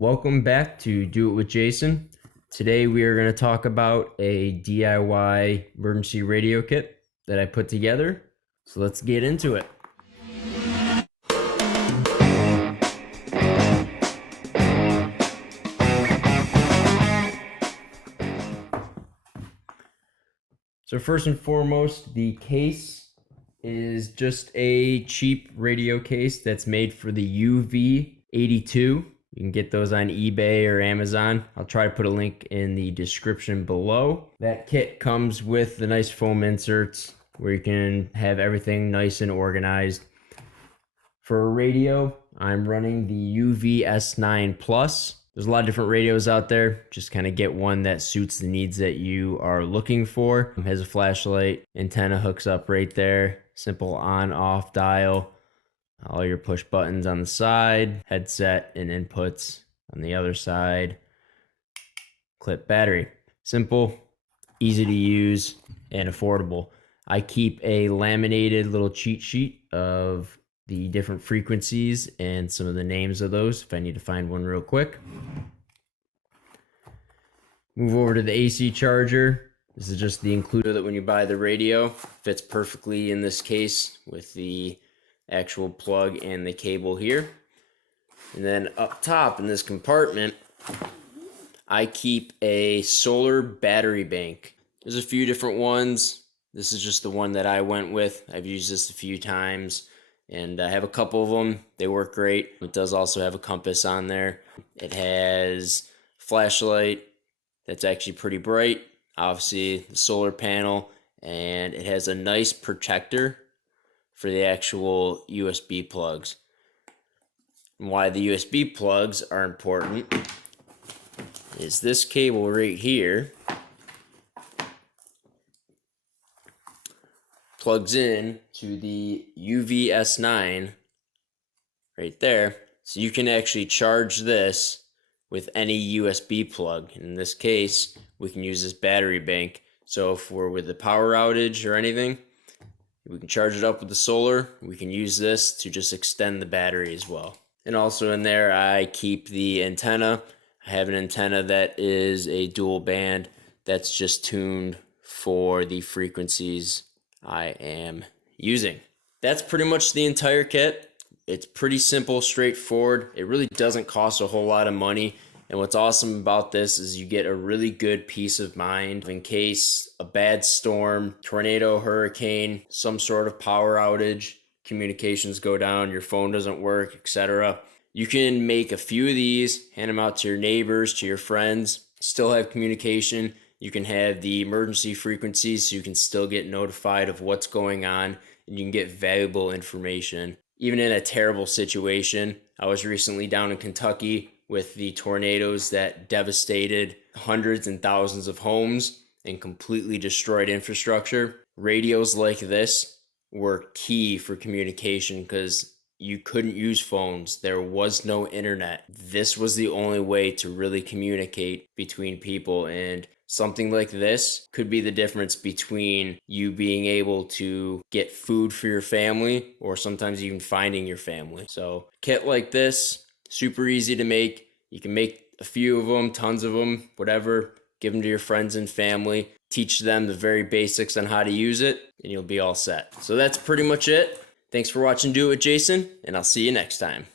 Welcome back to Do It with Jason. Today we are going to talk about a DIY emergency radio kit that I put together. So let's get into it. So first and foremost, the case is just a cheap radio case that's made for the UV82. You can get those on eBay or Amazon. I'll try to put a link in the description below. That kit comes with the nice foam inserts where you can have everything nice and organized. For a radio, I'm running the UV-S9 Plus. There's a lot of different radios out there. Just kind of get one that suits the needs that you are looking for. It has a flashlight, antenna hooks up right there, simple on-off dial, all your push buttons on the side, headset and inputs on the other side, clip battery. Simple, easy to use, and affordable. I keep a laminated little cheat sheet of the different frequencies and some of the names of those if I need to find one real quick. Move over to the AC charger. This is just the includer that when you buy the radio, fits perfectly in this case with the actual plug and the cable here. And then up top in this compartment, I keep a solar battery bank. There's a few different ones. This is just the one that I went with. I've used this a few times. And I have a couple of them. They work great. It does also have a compass on there. It has a flashlight that's actually pretty bright. Obviously, the solar panel. And it has a nice protector for the actual USB plugs. And why the USB plugs are important is this cable right here plugs in to the UV-S9 right there. So you can actually charge this with any USB plug. In this case, we can use this battery bank. So if we're with a power outage or anything, we can charge it up with the solar. We can use this to just extend the battery as well. And also in there, I keep the antenna. I have an antenna that is a dual band that's just tuned for the frequencies I am using. That's pretty much the entire kit. It's pretty simple, straightforward. It really doesn't cost a whole lot of money. And what's awesome about this is you get a really good peace of mind in case a bad storm, tornado, hurricane, some sort of power outage, communications go down, your phone doesn't work, etc. You can make a few of these, hand them out to your neighbors, to your friends, still have communication. You can have the emergency frequencies so you can still get notified of what's going on and you can get valuable information. Even in a terrible situation, I was recently down in Kentucky with the tornadoes that devastated hundreds and thousands of homes and completely destroyed infrastructure. Radios like this were key for communication because you couldn't use phones. There was no internet. This was the only way to really communicate between people, and something like this could be the difference between you being able to get food for your family or sometimes even finding your family. So a kit like this, super easy to make. You can make a few of them, tons of them, whatever. Give them to your friends and family. Teach them the very basics on how to use it, and you'll be all set. So that's pretty much it. Thanks for watching Do It with Jason, and I'll see you next time.